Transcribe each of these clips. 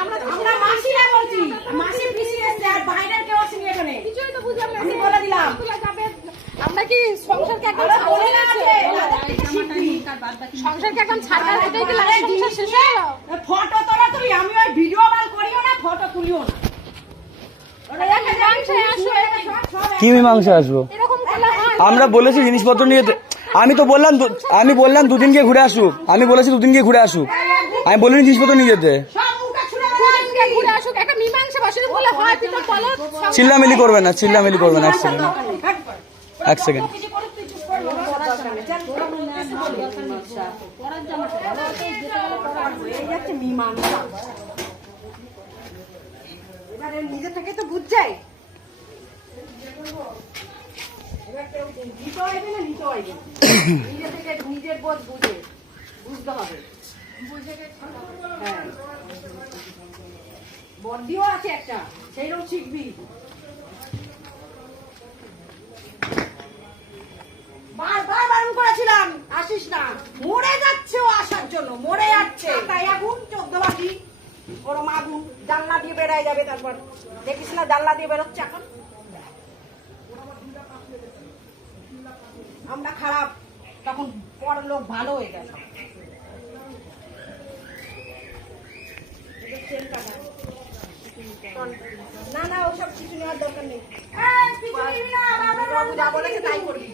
আমরা মাসিরা বলছি, মাসি পিসি এসে আর বাইরের কেউ আসেনি এখানে। কিছুই তো বুঝলাম না। আমি বলে দিলাম আমরা কি সংসারকে একদম বলে না আছে সংসারকে একদম ছাড়া এটাই কি লাগে সংসার শেষ হয়ে গেল? ফটো তোলা তুলি, আমি ওই ভিডিও বাল করিও না, ফটো তুলিও না। কি মীমাংসা আসবো? এরকম করলে হয়? আমরা বলেছি জিনিসপত্র নিয়ে আমি বললাম দুদিন গিয়ে ঘুরে আসুক, আমি বলেছি দুদিন গিয়ে ঘুরে আসুক, আমি বলিনি জিনিসপত্র নিয়ে যেতে। দুদিনকে ঘুরে আসুক, একটা মীমাংসা বসে বলে হয় তুই তো বলো। চিল্লামিলি করবে না, চিল্লামিলি করবে না। এক সেকেন্ড নিজে থেকে তো বুঝছাই নিজের বোধ বুঝতে হবে। বডিও আছে একটা, সেইটাও শিখবি। বারবার বারণ করেছিলাম আসিস না, মরে যাচ্ছে ও আসার জন্য, মরে যাচ্ছে। তাই আগুন 14 বাজি ওরম আগুন জানলা দিয়ে বেড়ায় যাবে। তারপর দেখিস না জানলা দিয়ে বেরোচ্ছে এখন। আমরা খারাপ, তখন পর লোক ভালো হয়ে গেল। না না ওসব কিছু নেওয়ার দরকার নেই। যা বলেছে তাই করবি।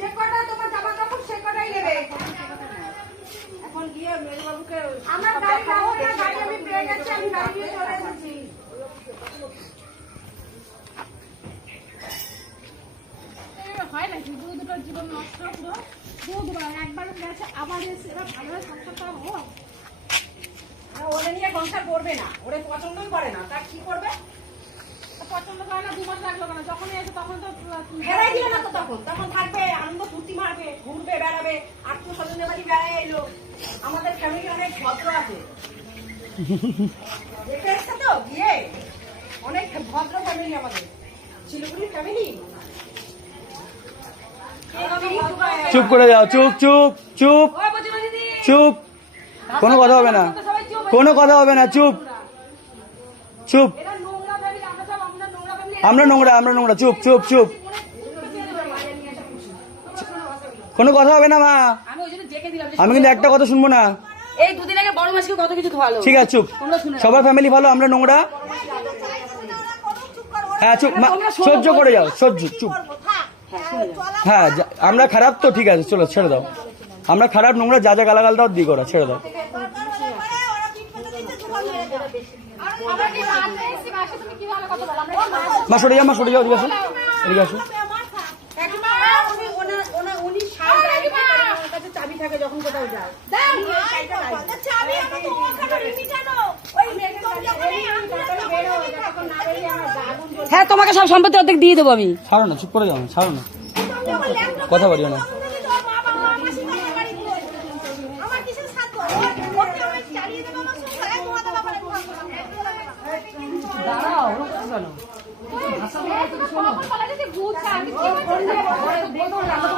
যে কটা তোমার জামা কাপড় সে কটাই নেবে। এখন গিয়ে মেজবাবুকে আমার গাড়ি আমি পেয়ে গেছি, আমি গাড়ি নিয়ে চলে এসেছি। হয় নাকি দুটোর জীবন নষ্ট পুরো দুবার একবার গেছে আবার এসে এরা ভালোভাবে সংসারটা হোক। ওরে নিয়ে সংসার করবে না, ওরে পছন্দই করে না, তার কি করবে? পছন্দ করে না, 2 মাস লাগলো কেন? যখনই এসে তখন তো বেড়াই দিলে না তো, তখন থাকবে, আনন্দ ফুর্তি মারবে, ঘুরবে, বেড়াবে, আত্মীয় স্বজনের বাড়ি বেড়ায় এলো। আমাদের ফ্যামিলি অনেক ভদ্র আছে, দেখে এসছে তো গিয়ে, অনেক ভদ্র ফ্যামিলি আমাদের শিলিগুড়ির ফ্যামিলি। চুপ করে যাও, চুপ চুপ চুপ চুপ, কোনো কথা হবে না, কোনো কথা হবে না, চুপ চুপ। আমরা নোংরা, চুপ চুপ চুপ, কোনো কথা হবে না মা। আমি কিন্তু একটা কথা শুনবো না। এই দুদিন আগে বড় মাসকে কত কিছু ভালো। ঠিক আছে চুপ, সবার ফ্যামিলি ভালো, আমরা নোংরা। হ্যাঁ চুপ, সহ্য করে যাও, সহ্য, চুপ। হ্যাঁ আমরা খারাপ তো, ঠিক আছে চলো ছেড়ে দাও। আমরা খারাপ, নোংরা, যা যা গালাগাল দাও দিয়ে করা, ছেড়ে দাও। মা সরে যাও, এদিকে আসো, এদিকে আসো। চাবি থাকে যখন কোথাও যায়। হ্যাঁ তোমাকে সব সম্পত্তি অর্ধেক দিয়ে দেবো আমি। ছাড়ো না, চুপ করে যাও, ছাড়ো না, কথা বলিও না।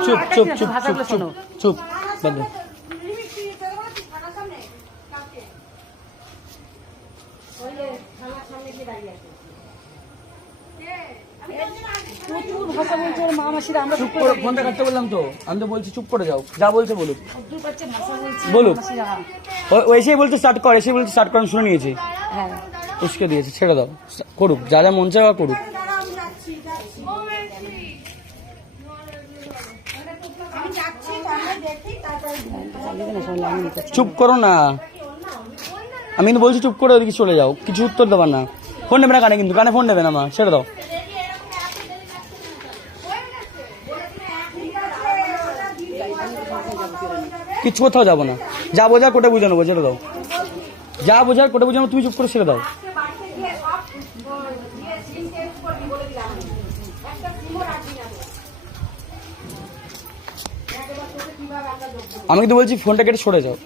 চুপ চুপ চুপ চুপ চুপ চুপ, বন্ধ। চুপ করে ফোনটা কাটতে বললাম তো, আমি তো বলছি চুপ করে যাও, যা বলছে বলুক বলুক। ও এসেই বলছে স্টার্ট কর, এসে বলছে স্টার্ট করেন, শুনে নিয়েছি, উস্কে দিয়েছে, ছেড়ে দাও, করুক যা যা মন চায় করুক। চুপ করো না, আমি কিন্তু বলছি চুপ করে ওদিকে চলে যাও, কিছু উত্তর দেবার না। ফোন নেবে না কানে, কিন্তু কানে ফোন নেবে না মা, ছেড়ে দাও। কিচ্ছু কোথাও যাবো না, যা বোঝার কোটা বুঝে নেবো, ছেড়ে দাও, যা বোঝার কোটা বুঝে নেবো, তুমি চুপ করে ছেড়ে দাও। আমি কিন্তু বলছি ফোনটা কেটে সরে যাও।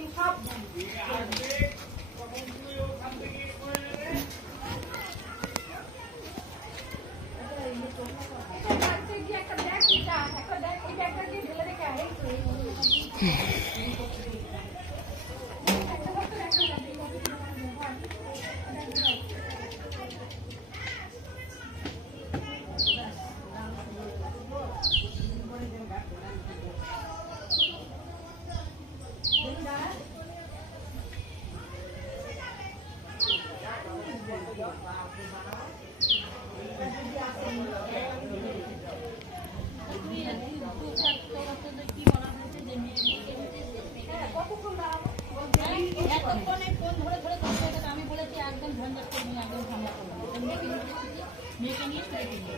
অনেক ফোন ধরে ধরে করতে হতো, আমি বলেছি একদম ঝঞ্ঝাট করবি না, একদম ঝামেলা করবি না। তো মেয়েকে নিয়ে চলে গেছি।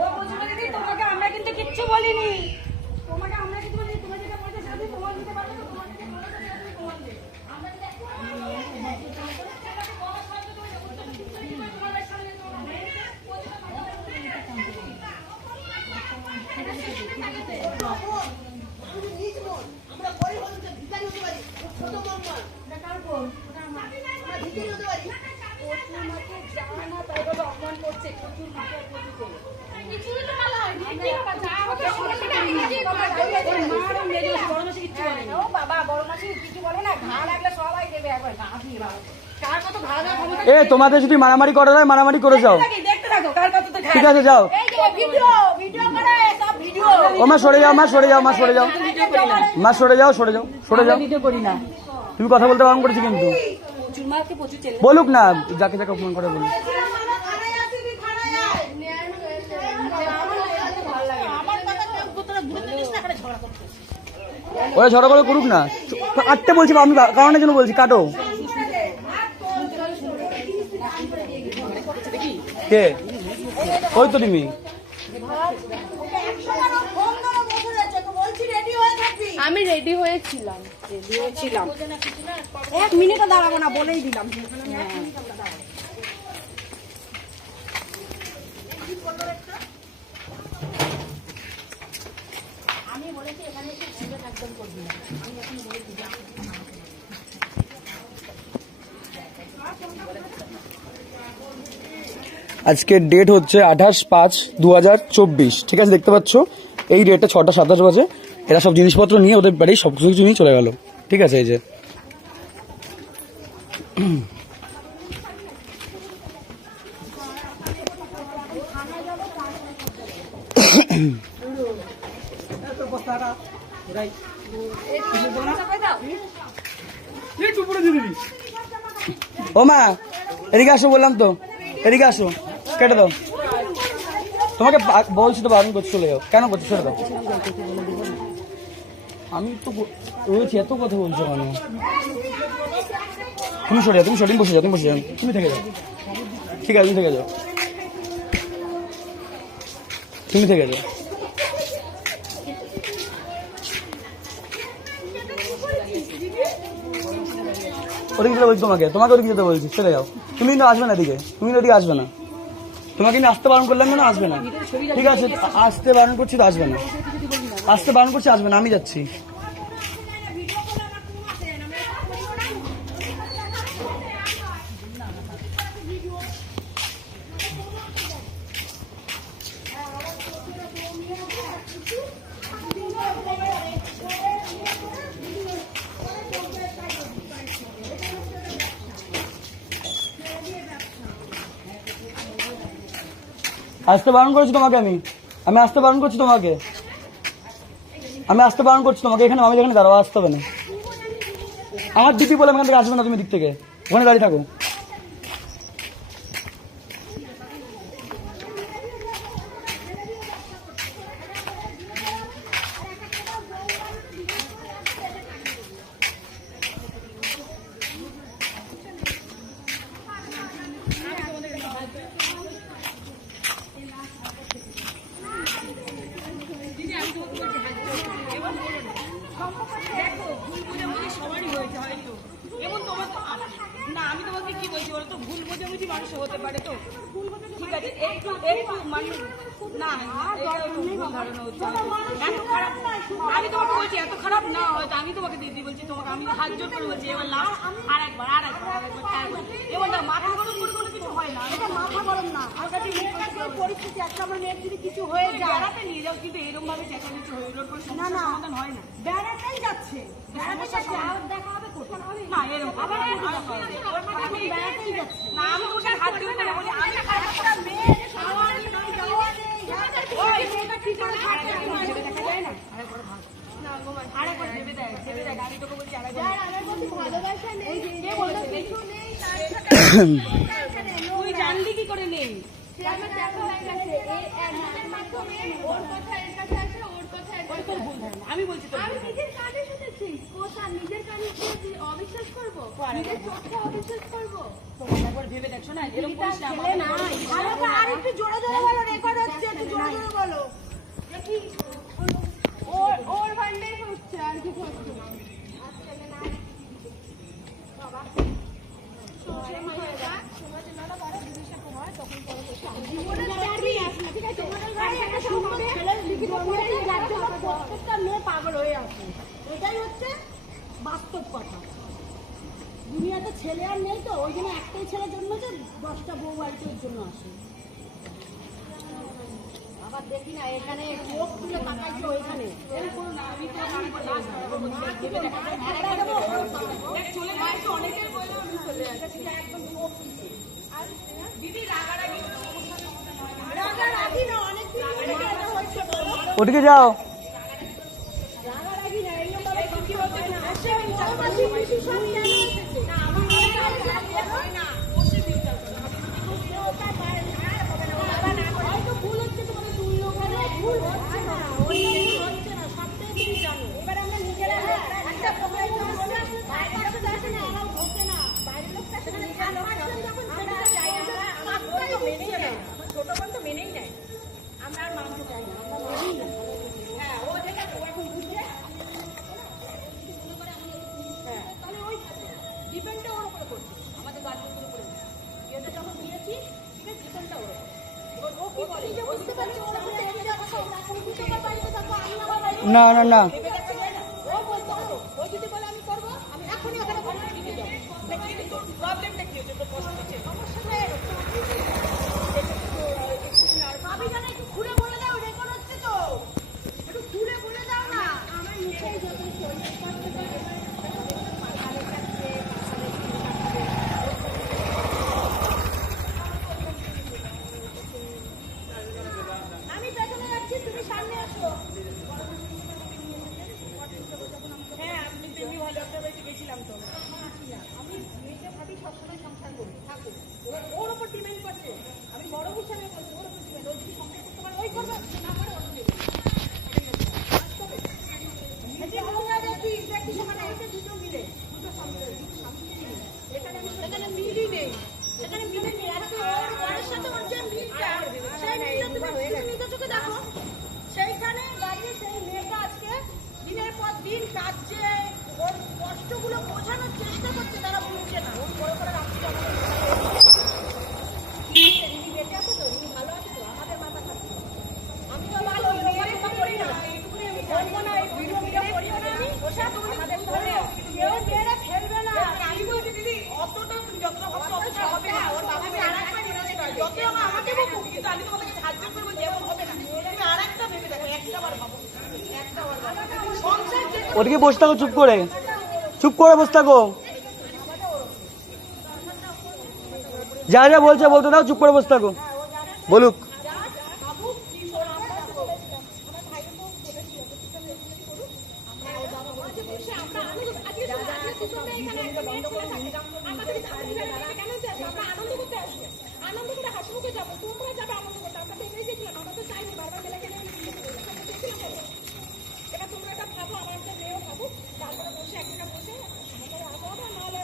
ও বলছিল দিদি তোমাকে আমরা কিন্তু কিচ্ছু বলিনি, তোমাকে আমরা কিছু বলিনি, তুমি যেটা বলছো সেটা তুমি প্রমাণ দিতে পারবে না, তোমাকে যে বলেছো সেটা তুমি প্রমাণ দেবে। আমরা যেটা ও বাবা বড় মাসি কিছু বলে না, ঘা লাগলে সবাই দেবে একবার, ঘা দিয়ে বাবা। কার কত ঘা দেওয়ার ক্ষমতা এ তোমাদের যদি মারামারি করা যায় মারামারি করে যাও, দেখতে থাকো কার কত তো ঘা। ঠিক আছে যাও। এই যে ভিডিও ভিডিও করে সব ভিডিও ও মা সরে যাও, মা সরে যাও, মা সরে যাও, মা সরে যাও, সরে যাও, সরে যাও। ভিডিও করি না, তুমি কথা বলতে বারণ করেছি কিন্তু, প্রচুর মারকে প্রচুর চেলে বলুক না, যাকে যাকে অপমান করে বলুক। ওরা ঝগড়া করে করুক না, কাটতে বলছি, আমি কারণের জন্য বলছি কাটো। কে ওই তো তুমি, আমি রেডি হয়েছিলাম। ছিলাম 1 মিনিটও দাঁড়াবো না বলেই দিলাম। আজকের ডেট হচ্ছে 28/5/2024, ঠিক আছে দেখতে পাচ্ছ এই ডেটটা 6টা 27 বাজে। এরা সব জিনিসপত্র নিয়ে ওদের বাড়ি সব কিছু নিয়ে চলে গেল, ঠিক আছে। এই যে ও মা এদিকে আসো, বললাম তো এদিকে আসো, কেটে দাও। তোমাকে বলছি তো বারণ করছি, চলে যাও, কেন করছো, ছেড়ে দাও। আমি তো রয়েছি, এত কথা বলছো কেন? তুমি সরে যাও, তুমি সরে বসে যাও, তুমি বসে যাও, তুমি থেকে যাও, ঠিক আছে তুমি থেকে যাও, তুমি থেকে যাও। ওদিকে যেতে বলছি তোমাকে, তোমাকে ওদিকে যেতে বলছি, চলে যাও। তুমি কিন্তু আসবে না এদিকে, তুমি কিন্তু এদিকে আসবে না। তোমাকে কিন্তু আসতে বারণ করলাম না, আসবে না, ঠিক আছে। আসতে বারণ করছি তো আসবে না, আসতে বারণ করছি আসবে না, আমি যাচ্ছি। আসতে বারণ করেছি তোমাকে, আমি আসতে বারণ করছি তোমাকে, আমি আসতে বারণ করছি তোমাকে। এখানে আমি যেখানে দাঁড়াবো আসতে হবে না, আমার দিদি বলে এখান থেকে আসবে না, তুমি দিক থেকে ওখানে দাঁড়িয়ে থাকো। আমি তোমাকে কি বলছি বলো তো, ভুল বোঝাবুঝি মানুষ হতে পারে তো, ঠিক আছে একটু একটু মানুষ না, এটা একটু ভুল ধারণা হচ্ছে। এত খারাপ আমি তোমাকে বলছি, এত খারাপ না হয়তো, আমি তোমাকে দিদি বলছি, তোমাকে আমি হাত জোর করে বলছি, এবার লাস্ট আরেকবার এবার না, মাথা গরম করে কোনো কিছু হয় না, এটা মাথা গরম না, আর কাছে পরিস্থিতি একটা আমার মেয়ের যদি কিছু হয়ে যায় বেড়াতে নিয়ে যাও, কিন্তু এরকম ভাবে চেঁচামেচি হয়ে গেল না, না সমাধান হয় না। বেড়াতেই যাচ্ছে, বেড়াতে যাচ্ছে, আর দেখা হবে কোথাও না, এরকম আবার বেড়াতেই যাচ্ছে না। আমি ওকে হাত ধরে না বলি, আমি একটা মেয়ে সারাদিন নয় যাওয়া ওই এটা কি করে থাকে দেখা যায় না, আরেকবার ভেবে দেয় গাড়ি তোকে বলছি ভালোবাসা নেই, কে বলেছে কিছু নেই, তুই জানলি কি করে নেই, আমার দেখা হয়ে গেছে এই একজনের মাধ্যমে ওর কথা এর কাছে আসে, ওর কথা এর কাছে আসে। আমি বলছি তো আমি নিজের কানে শুনেছি, কোথা নিজের কানে শুনেছি, অবিশ্বাস করবো? নিজের চোখে অবিশ্বাস করবো? তোমার একবার ভেবে দেখছো না এরকম করিস না ছেলে নাই। ভালো করে আর একটু জোরে জোরে বলো, রেকর্ড হচ্ছে, একটু জোরে জোরে বলো। দেখি ওর ভান্ডে হচ্ছে আর কিছু হচ্ছে না। প্রত্যেকটা মেয়ে পাগল হয়ে আছে, এটাই হচ্ছে বাস্তব কথা। দুনিয়াতে ছেলে আর নেই তো, ওই জন্য একটাই ছেলে জন্মেছে, 10টা বউ বাড়িতে ওর জন্য আসে। আবার দেখি না এখানে চোখ তুলে তাকাইছে ওইখানে। ওদিকে যাও। ছোট বোন তো মেনেই নেয়, আমরা আর মানতে চাই না, আমরা মানি না। হ্যাঁ ও যেটা ও এখন বুঝছে, হ্যাঁ তাহলে ওই ডিপেন্ডটা ওর উপরে করছে, আমাদের গার্জেনের উপরে। এটা যখন দিয়েছি ঠিক আছে, ডিপেন্ডটা ওর উপরে। এবার ও কি বলে বুঝতে পারছি, ওর উপরে এমনি কথা এখন বুঝতে বাড়িতে থাকবো, আমি আমার বাড়িতে না না না, ভেবে গেছে যে না, ও বলতে হবে, ও যদি বলে আমি করবো, আমি এখনই ওখানে ঘরে ঢুকে যাবো। প্রবলেমটা কি হচ্ছে, তোর কষ্ট হচ্ছে, সমস্যা নেই। ভাবি জানা একটু ঘুরে বলে দাও, রেকর্ড হচ্ছে তো, একটু ঘুরে বলে দাও না। আমার মুখেই যত শরীর কষ্ট করে আমি পেছনে যাচ্ছি, তুমি সামনে আসো। হ্যাঁ আপনি তেমনি ভালো একটা বাড়িতে গেছিলাম তো, আমি মেয়েকে ভাবি সবসময় সংসার করি, থাকুক, ওর ওপর ডিপেন্ড করছে। আমি বড় হিসাবে বলছি, ওর ওপর ডিপেন্ড, ওই যদি সংসার করতে পারে ওই করবে, না পারে ওর নেবে। দুটো মিলে, দুটো সংসার, এখানে মিলই নেই, এখানে মিলে নেই। আজকে ওর বরের সাথে ওর যে মিলটা, সেই মিলটা তুমি নিজের চোখে দেখো। সেইখানে দাঁড়িয়ে সেই মেয়েটা আজকে দিনের পর দিন কাঁদছে, ওর কষ্টগুলো বোঝানোর চেষ্টা করছে, তারা বুঝছে না। ওর বড় করে রাখছে রিনি বেঁচে আছে তো, রিনি ভালো আছে তো, আমাদের মাথা খাচ্ছে। আমি তো ভালো মেয়েরা করি না, বলবো না এই ভিডিও করিও না, আমি ওসব আমাদের ধরে কেউ মেয়েরা ফেলবে না। আমি বলছি দিদি অতটা যত হবে না, ওর বাবাকে আরেকবার যত আমাকে বলবো, কিন্তু আমি তোমাদেরকে সাহায্য করবো, যেমন হবে না তুমি আরেকটা ভেবে দেখো, একটা বার ভাবো, একটা বার সংসার যে ওদিকে বসে থাকো, চুপ করে, চুপ করে বসে থাকো। যা যা বলছে বলতে দাও, চুপ করে বসে থাকো, বলুক। আনন্দ করে হাসি মুখে যাবো, তোমরা যাবে আনন্দ করতে, আমরা তো এটাই দেখলাম, আমরা তো চাইনি বারবার মেলা কেন এটা তোমরা এটা ভাবো, আমার একটা মেয়েও ভাবো, তারপরে বসে একটা বসে আমাদের আসা হবে, নাহলে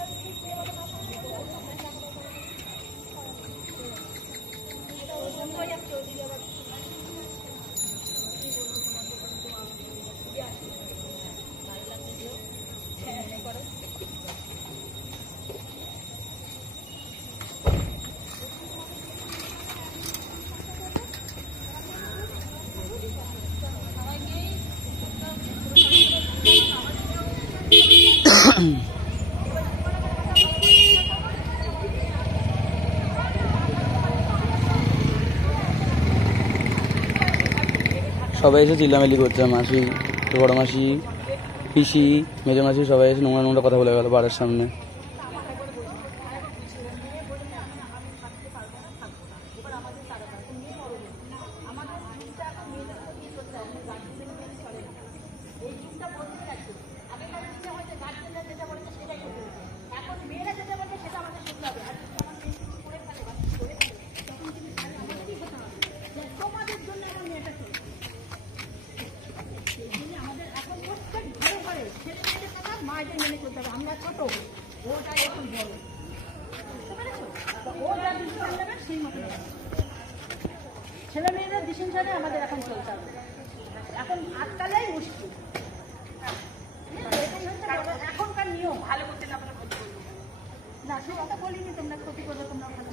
সবাই এসে চিল্লামিল্লি করছে, মাসি, বড় মাসি, পিসি, মেজো মাসি, সবাই এসে নোংরা নোংরা কথা বলে গেল বাড়ির সামনে। ও যা ডিসিশন নেবে সেই মতো নেবে। ছেলে মেয়েদের ডিসিশনে আমাদের এখন চলতে হবে, এখন আজকালেই মুশকিল। এটাই হচ্ছে এখনকার নিয়ম। ভালো করতে না পারলে ক্ষতি করবে না, সে কথা বলিনি তোমরা ক্ষতি করবে, তোমরা ওখানে